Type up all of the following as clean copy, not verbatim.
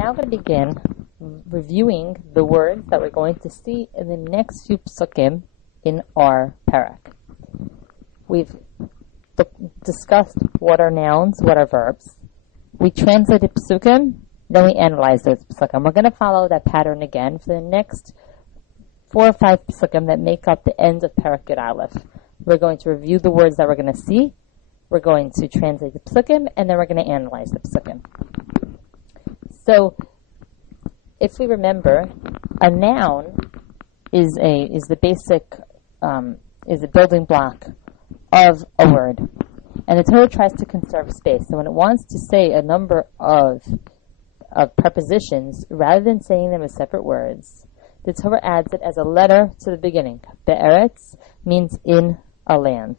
now going to begin reviewing the words that we're going to see in the next few psukim in our parak. We've discussed what are nouns, what are verbs. We translated psukim, then we analyze those psukim. We're going to follow that pattern again for the next 4 or 5 psukim that make up the end of parak Yud Aleph. We're going to review the words that we're going to see. We're going to translate the psukim, and then we're going to analyze the psukim. So, if we remember, a noun is the basic is a building block of a word, and the Torah tries to conserve space. So when it wants to say a number of prepositions, rather than saying them as separate words, the Torah adds it as a letter to the beginning. Be'eretz means in a land.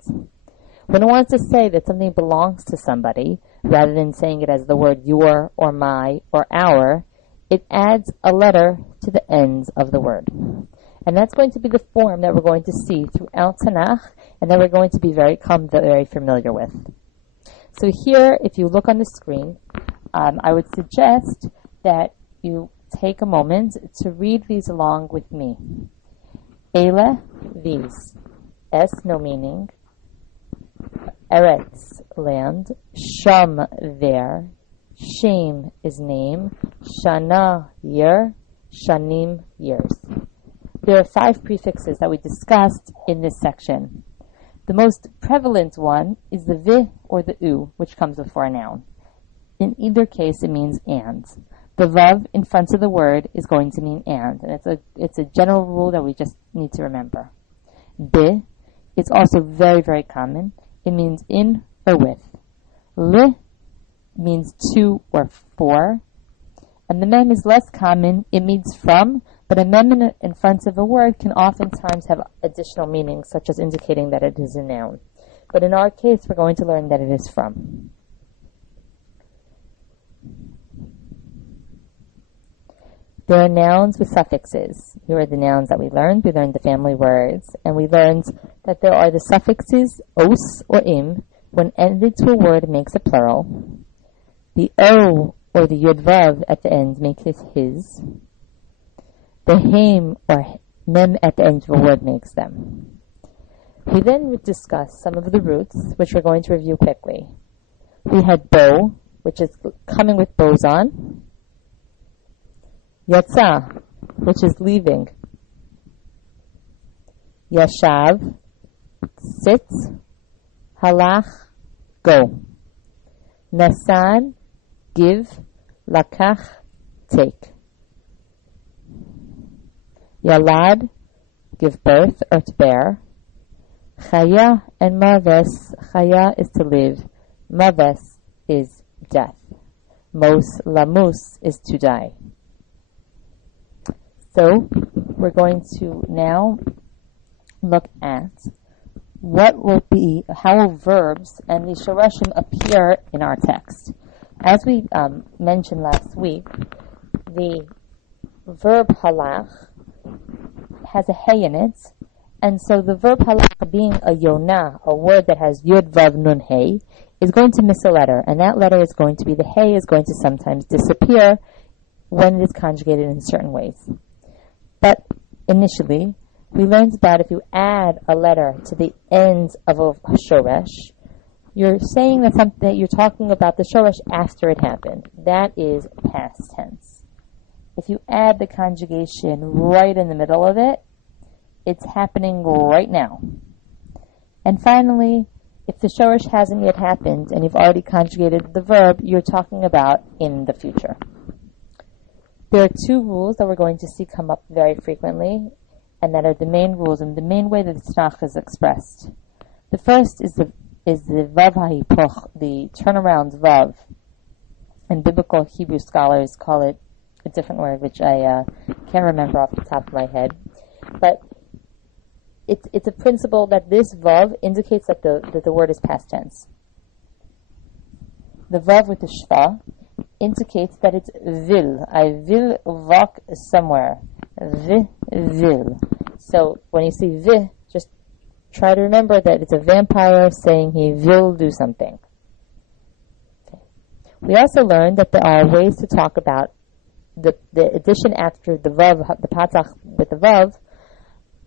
When it wants to say that something belongs to somebody, rather than saying it as the word your or my or our, it adds a letter to the ends of the word. And that's going to be the form that we're going to see throughout Tanakh, and that we're going to be very familiar with. So here, if you look on the screen, I would suggest that you take a moment to read these along with me. Eile, these. Es, no meaning. Eretz, land. Sham, there. Shem is name. Shana, year. Shanim, years. There are 5 prefixes that we discussed in this section. The most prevalent one is the vi or the u, which comes before a noun. In either case, it means and. The vav in front of the word is going to mean and it's a general rule that we just need to remember. Bi is also very, very common. It means in or with. Li means to or for. And the mem is less common. It means from, but a mem in front of a word can oftentimes have additional meanings, such as indicating that it is a noun. But in our case, we're going to learn that it is from. There are nouns with suffixes. Here are the nouns that we learned. We learned the family words, and we learned that there are the suffixes os or im. When ended to a word, makes a plural. The o or the yud vav at the end makes it his. The heim or mem at the end of a word makes them. We then would discuss some of the roots, which we're going to review quickly. We had bo, which is coming with boson. Yatsa, which is leaving. Yashav, sit. Halach, go. Nasan, give. Lakach, take. Yalad, give birth or to bear. Chaya and maves. Chaya is to live. Maves is death. Mos, lamus is to die. So, we're going to now look at how will verbs and the shorashim appear in our text. As we mentioned last week, the verb halach has a hey in it, and so the verb halach being a yonah, a word that has yud vav nun hey, is going to miss a letter, and that letter is going to be, the hey is going to sometimes disappear when it is conjugated in certain ways. But initially, we learned that if you add a letter to the end of a shoresh, you're saying that you're talking about the shoresh after it happened. That is past tense. If you add the conjugation right in the middle of it, it's happening right now. And finally, if the shoresh hasn't yet happened and you've already conjugated the verb, you're talking about in the future. There are 2 rules that we're going to see come up very frequently, and that are the main rules and the main way that the Tanakh is expressed. The first is the vav hahipoch, the turnaround vav. And biblical Hebrew scholars call it a different word, which I can't remember off the top of my head. But it's a principle that this vav indicates that the word is past tense. The vav with the shva indicates that it's vil. I will walk somewhere. Vil. So when you see vi, just try to remember that it's a vampire saying he will do something. Okay. We also learned that there are ways to talk about the addition after the vav, the patach with the vav,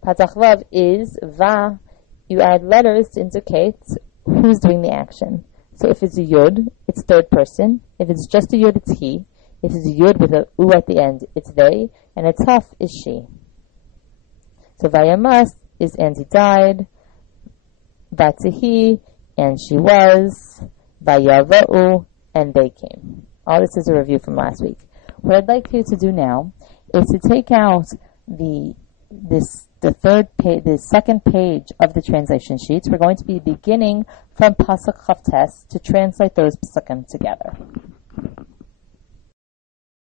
patach vav is va. You add letters to indicate who's doing the action. So if it's a yud, it's third person. If it's just a yud, it's he. If it's a yud with a u at the end, it's they. And a taf is she. So vayamas is and he died. Vatihi, and she was. Vayava'u, and they came. All this is a review from last week. What I'd like you to do now is to take out the second page of the translation sheets. We're going to be beginning from Pasuk Chavtes to translate those pasukim together.